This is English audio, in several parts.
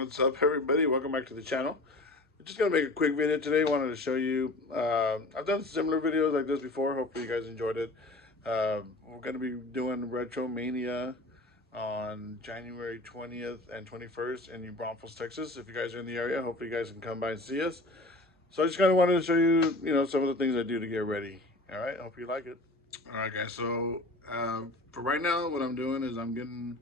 What's up, everybody? Welcome back to the channel. I'm just gonna make a quick video today. Wanted to show you. I've done similar videos like this before. Hopefully, you guys enjoyed it. We're gonna be doing Retromania on January 20th and 21st in New Braunfels, Texas. If you guys are in the area, hopefully you guys can come by and see us. So I just kind of wanted to show you, some of the things I do to get ready. All right, hope you like it. All right, guys. So for right now, what I'm doing is I'm getting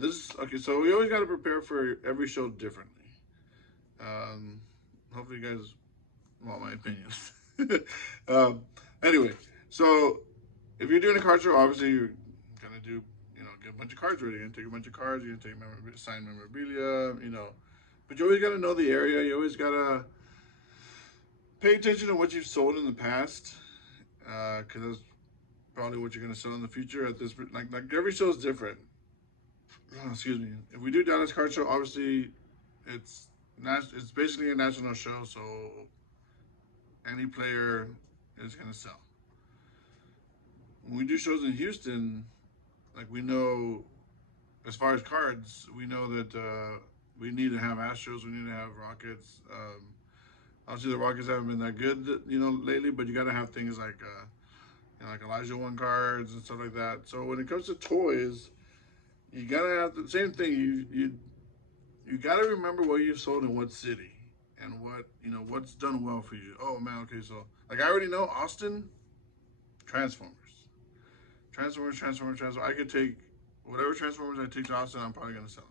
this. Okay, so we always got to prepare for every show differently. Um, Hopefully, you guys want my opinions. um, anyway, so if you're doing a card show, obviously you're gonna do, get a bunch of cards ready. You're gonna take a bunch of cards. You're gonna take signed memorabilia, But you always gotta know the area. You always gotta pay attention to what you've sold in the past, because that's probably what you're gonna sell in the future. At this, like every show is different. Oh, excuse me. If we do Dallas Card Show, obviously it's it's basically a national show, so any player is gonna sell. When we do shows in Houston, like we know, as far as cards, we know that we need to have Astros, we need to have Rockets. Obviously, the Rockets haven't been that good, lately, but you got to have things like, like Elijah One cards and stuff like that. So when it comes to toys, you gotta have the same thing. You gotta remember what you've sold in what city and what's done well for you. Oh man, okay, so like I already know Austin, Transformers. Transformers. I could take whatever Transformers I take to Austin, I'm probably gonna sell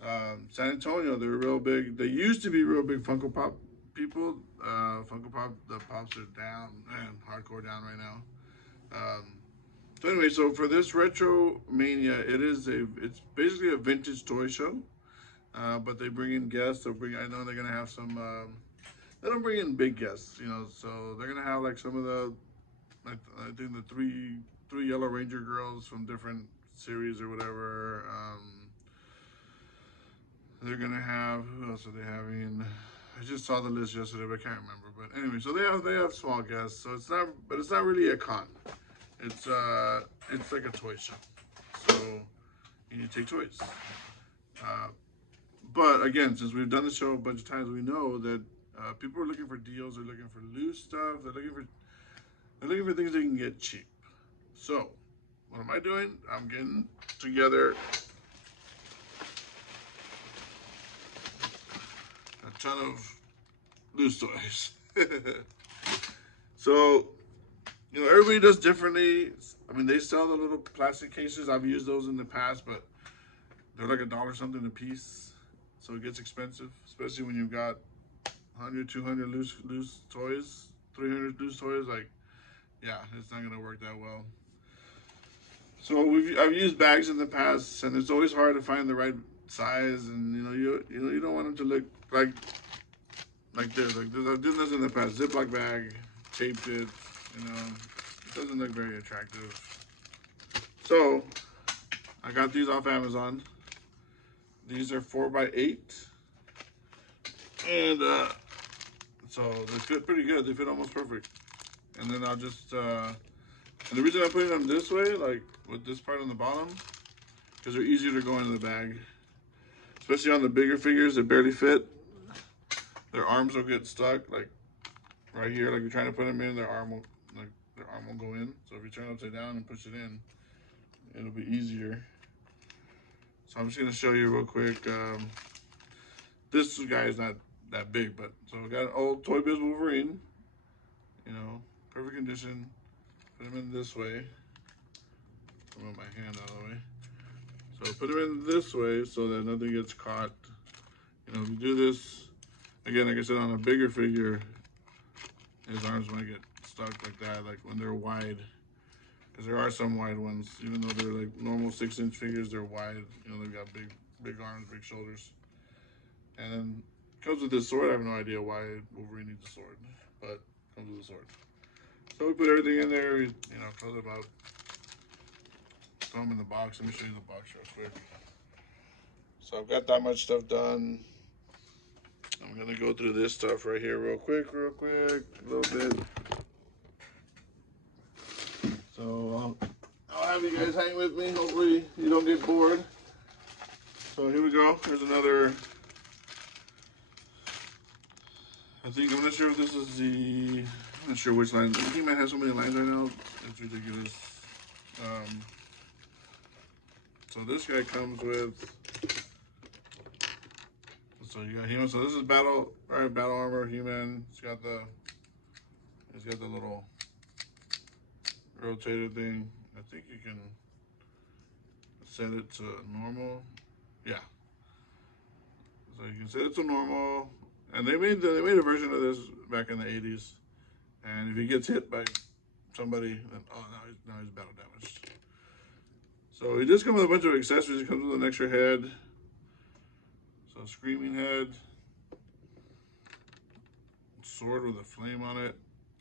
them. San Antonio, they're real big. They used to be real big Funko Pop people. Funko Pop, the pops are down, man, hardcore down right now. So anyway, so for this Retro Mania, it's basically a vintage toy show. But they bring in guests. I know they're gonna have some. They don't bring in big guests, So they're gonna have like some of the, like I think the three Yellow Ranger girls from different series or whatever. They're gonna have, who else are they having? I just saw the list yesterday, but I can't remember. But anyway, so they have small guests. So it's not really a con. It's like a toy show. So you need to take toys. But again, since we've done the show a bunch of times, we know that people are looking for deals. They're looking for loose stuff. They're looking for things they can get cheap. So what am I doing? I'm getting together a ton of loose toys. So everybody does differently. I mean, they sell the little plastic cases. I've used those in the past, but they're like $1 something a piece. So it gets expensive, especially when you've got 100, 200 loose toys, 300 loose toys. Like, yeah, it's not gonna work that well. So I've used bags in the past, and it's always hard to find the right size, and you don't want them to look like this. Like this, I've done this in the past. Ziploc bag, taped it. It doesn't look very attractive. So I got these off Amazon. These are 4x8, and so they fit pretty good. They fit almost perfect. And then I'll just, and the reason I'm putting them this way, like with this part on the bottom, because they're easier to go into the bag. Especially on the bigger figures that barely fit. Their arms will get stuck, like right here. Like you're trying to put them in, their arm will go in. So if you turn it upside down and push it in, it'll be easier. So I'm just gonna show you real quick. This guy is not that big, but so we got an old Toy Biz Wolverine, perfect condition. Put him in this way. I'll move my hand out of the way. So put him in this way so that nothing gets caught. If you do this, again, like I said, on a bigger figure, his arms might get stuck like that, like when they're wide. Because there are some wide ones, even though they're like normal 6-inch figures, they're wide. They've got big arms, big shoulders. And then it comes with this sword. I have no idea why Wolverine needs a sword, but it comes with a sword. So we put everything in there, close it up, throw them in the box. Let me show you the box real quick. So I've got that much stuff done. I'm gonna go through this stuff right here real quick, a little bit. So I'll have you guys hang with me. Hopefully you don't get bored. So here we go. Here's another. I'm not sure if this is the. I'm not sure which line. I think man has so many lines right now. It's ridiculous. So this guy comes with. So you got He-Man. So this is battle armor He-Man. He's got the little rotator thing. I think you can set it to normal. Yeah. So you can set it to normal. And they made a version of this back in the 80s. And if he gets hit by somebody, then now he's battle damaged. So he just comes with a bunch of accessories. He comes with an extra head. So screaming head. Sword with a flame on it.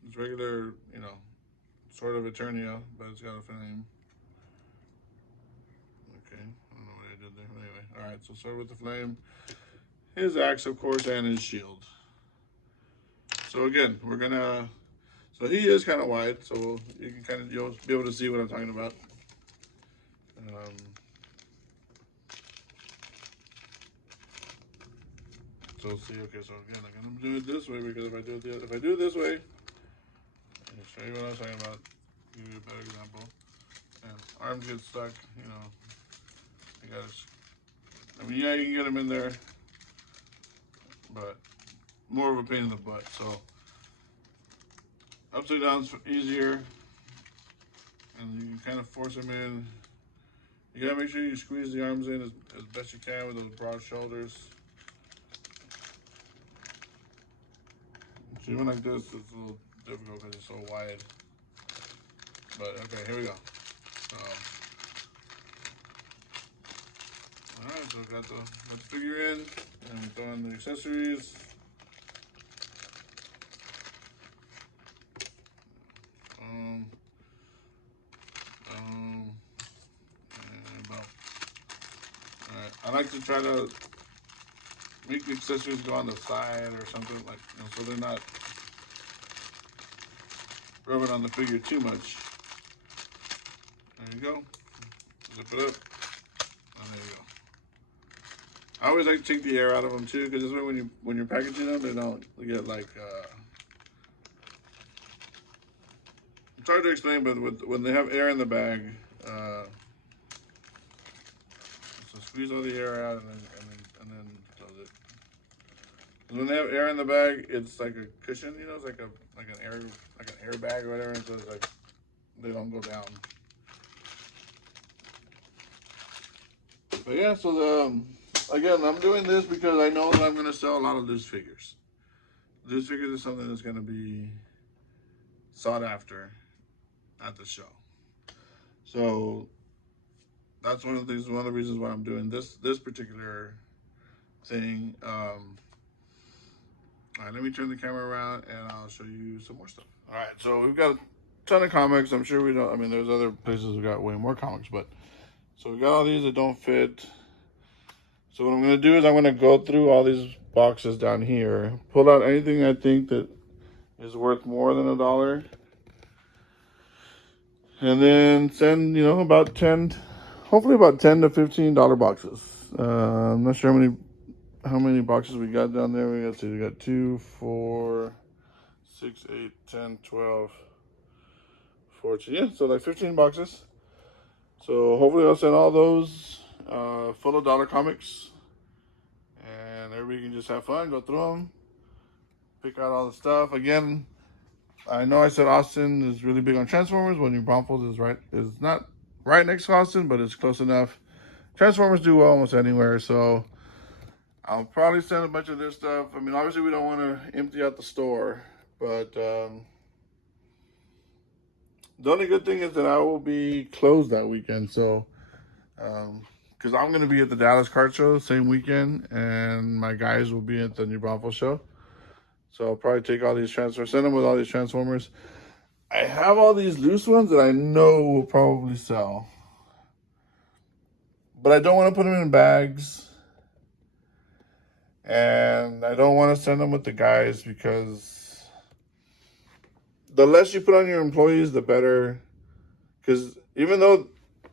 It's regular, Sword of Eternia, but it's got a flame. Okay, I don't know what I did there. But anyway, all right. So sword with the flame. His axe, of course, and his shield. So again, so he is kind of wide, so you can you'll be able to see what I'm talking about. So see, okay, so again, I'm gonna do it this way because if I do it this way, I'll show you what I was talking about. Give you a better example. And arms get stuck, you gotta. Yeah, you can get them in there, but more of a pain in the butt. So upside down's easier, and you can kind of force them in. You gotta make sure you squeeze the arms in as best you can with those broad shoulders. So even like this, it's a little difficult because it's so wide. But okay, here we go. All right, so got the figure in, and we throw in the accessories. And about. All right, I like to try to make the accessories go on the side or something so they're not rubbing on the figure too much. There you go. Zip it up, and there you go. I always like to take the air out of them too, because this way when you're packaging them, they don't get like. It's hard to explain, but when they have air in the bag, so squeeze all the air out and then close it. When they have air in the bag, it's like a cushion, it's like an air bag or whatever, and so it's like they don't go down. But yeah, so again, I'm doing this because I know that I'm going to sell a lot of loose figures. Loose figures is something that's going to be sought after at the show. So that's one of the reasons why I'm doing this particular thing. All right, let me turn the camera around and I'll show you some more stuff. All right, so we've got a ton of comics. I'm sure there's other places we got way more comics, but so we got all these that don't fit. So what I'm going to do is I'm going to go through all these boxes down here, pull out anything I think that is worth more than $1, and then send, hopefully about $10 to $15 boxes. I'm not sure how many boxes we got down there. We got 2, 4, 6, 8, 10, 12, 14. Yeah, so like 15 boxes. So hopefully I'll send all those full of dollar comics. And everybody can just have fun, go through them, pick out all the stuff. Again, I know I said Austin is really big on Transformers. When New Braunfels is not right next to Austin, but it's close enough. Transformers do well almost anywhere, so I'll probably send a bunch of this stuff. Obviously we don't want to empty out the store, but the only good thing is that I will be closed that weekend, so because I'm going to be at the Dallas Card Show the same weekend, and my guys will be at the New Braunfels show. So I'll probably take all these Transformers, send them with all these Transformers. I have all these loose ones that I know will probably sell. But I don't want to put them in bags. And I don't want to send them with the guys because the less you put on your employees, the better. Because even though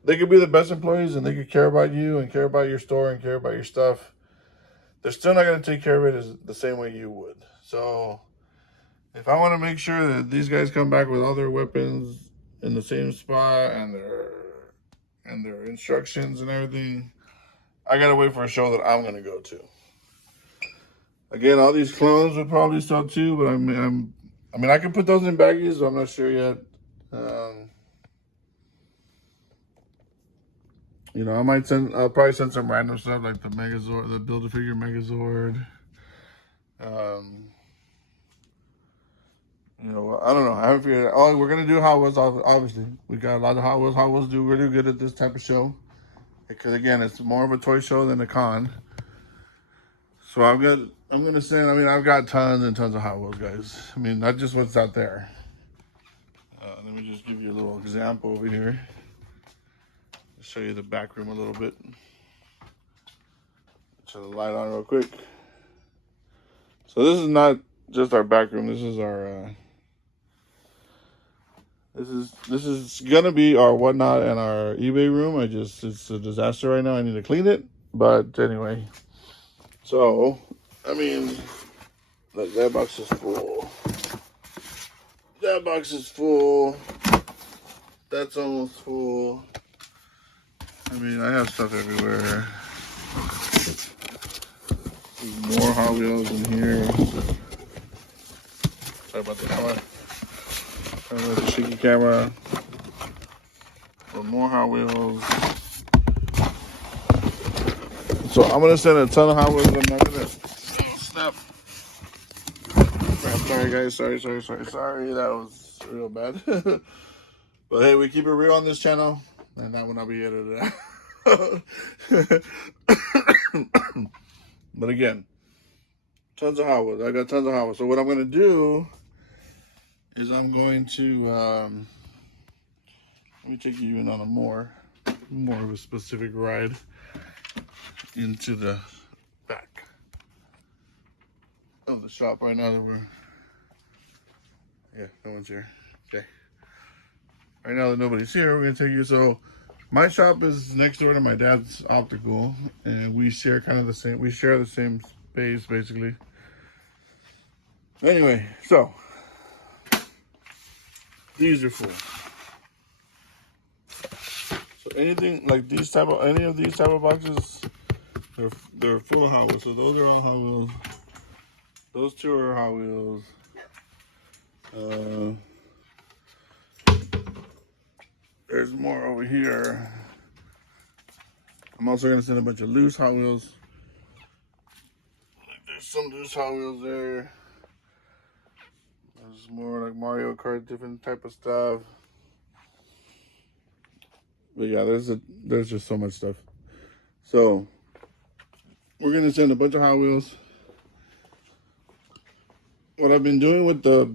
they could be the best employees and they could care about you and care about your store and care about your stuff. They're still not going to take care of it the same way you would. So if I want to make sure that these guys come back with all their weapons in the same spot and their instructions and everything, I gotta wait for a show that I'm gonna go to. Again, all these clones would probably sell too, but I mean, I can put those in baggies. So I'm not sure yet. You know, I'll probably send some random stuff like the Megazord, the Build-A-Figure Megazord. You know, I don't know. I haven't figured it out. Oh, we're gonna do Hot Wheels. Obviously, we got a lot of Hot Wheels. Hot Wheels do really good at this type of show because again, it's more of a toy show than a con. So I'm gonna send. I mean, I've got tons and tons of Hot Wheels, guys. I mean, not just what's out there. Let me just give you a little example over here. I'll show you the back room a little bit. Turn the light on real quick. So this is not just our back room. This is our. This is gonna be our whatnot and our eBay room. It's a disaster right now. I need to clean it. But anyway, so I mean, look, that box is full. That box is full. That's almost full. I mean, I have stuff everywhere. There's more Hot Wheels in here. Sorry about the camera. Sorry about the shaky camera. For more Hot Wheels. So I'm gonna send a ton of Hot Wheels. I'm not gonna snap. I'm sorry, guys. Sorry. That was real bad. But hey, we keep it real on this channel, and that will not be edited out. But again, tons of Hot Wheels. I got tons of Hot Wheels. So what I'm gonna do is I'm going to let me take you in on a more of a specific ride into the back of the shop right now that no one's here. Okay. Right now that nobody's here, we're gonna take you. So my shop is next door to my dad's optical, and we share the same space basically. Anyway, so these are full. So anything like any of these type of boxes, they're full of Hot Wheels. So those are all Hot Wheels. Those two are Hot Wheels. There's more over here. I'm also gonna send a bunch of loose Hot Wheels. There's some loose Hot Wheels there. There's more like Mario Kart, different type of stuff. But yeah, there's just so much stuff. So we're gonna send a bunch of Hot Wheels. What I've been doing with the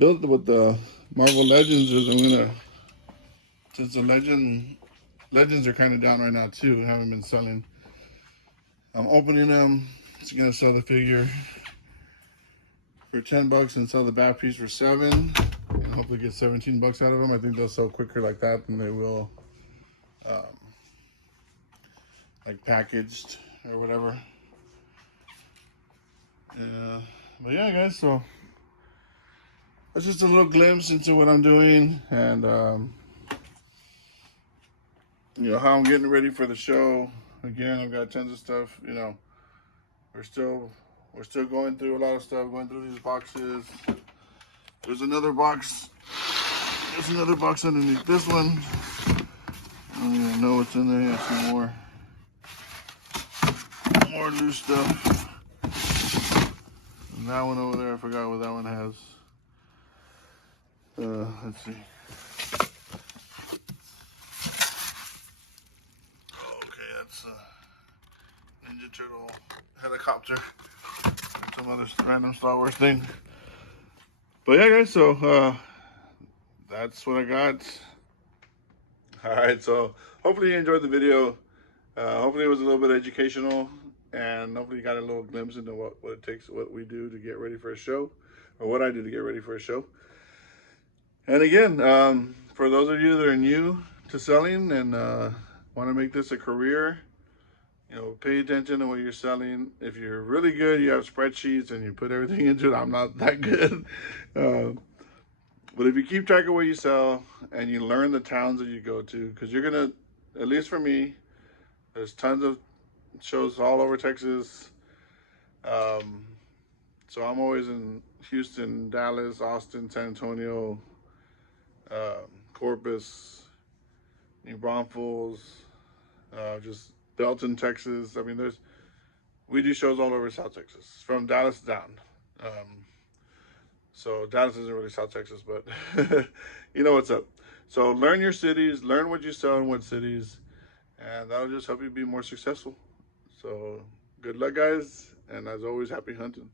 Marvel Legends is since the Legends are kind of down right now too, haven't been selling. I'm opening them. It's gonna sell the figure for $10 and sell the back piece for $7, and hopefully get $17 out of them. I think they'll sell quicker like that than they will like packaged or whatever. Yeah, but yeah, guys. So that's just a little glimpse into what I'm doing, and you know, how I'm getting ready for the show. Again, I've got tons of stuff. You know, we're still going through a lot of stuff, going through these boxes. There's another box. There's another box underneath this one. I don't even know what's in there. Yeah, some more loose stuff. And that one over there, I forgot what that one has. Let's see. Okay, that's a Ninja Turtle helicopter. Some other random Star Wars thing. But yeah, guys, so that's what I got. All right, so hopefully you enjoyed the video. Hopefully it was a little bit educational, and hopefully you got a little glimpse into what it takes, what we do to get ready for a show, or what I do to get ready for a show. And again, for those of you that are new to selling and want to make this a career, you know, pay attention to what you're selling. If you're really good, you have spreadsheets and you put everything into it. I'm not that good. Uh, but if you keep track of what you sell and you learn the towns that you go to, because you're going to, at least for me, there's tons of shows all over Texas. Um, so I'm always in Houston, Dallas, Austin, San Antonio, Corpus, New Braunfels, just Belton, Texas. I mean, we do shows all over South Texas, from Dallas down. Um, so Dallas isn't really South Texas, but you know what's up. So learn your cities, learn what you sell in what cities, and that'll just help you be more successful. So good luck, guys, and as always, happy hunting.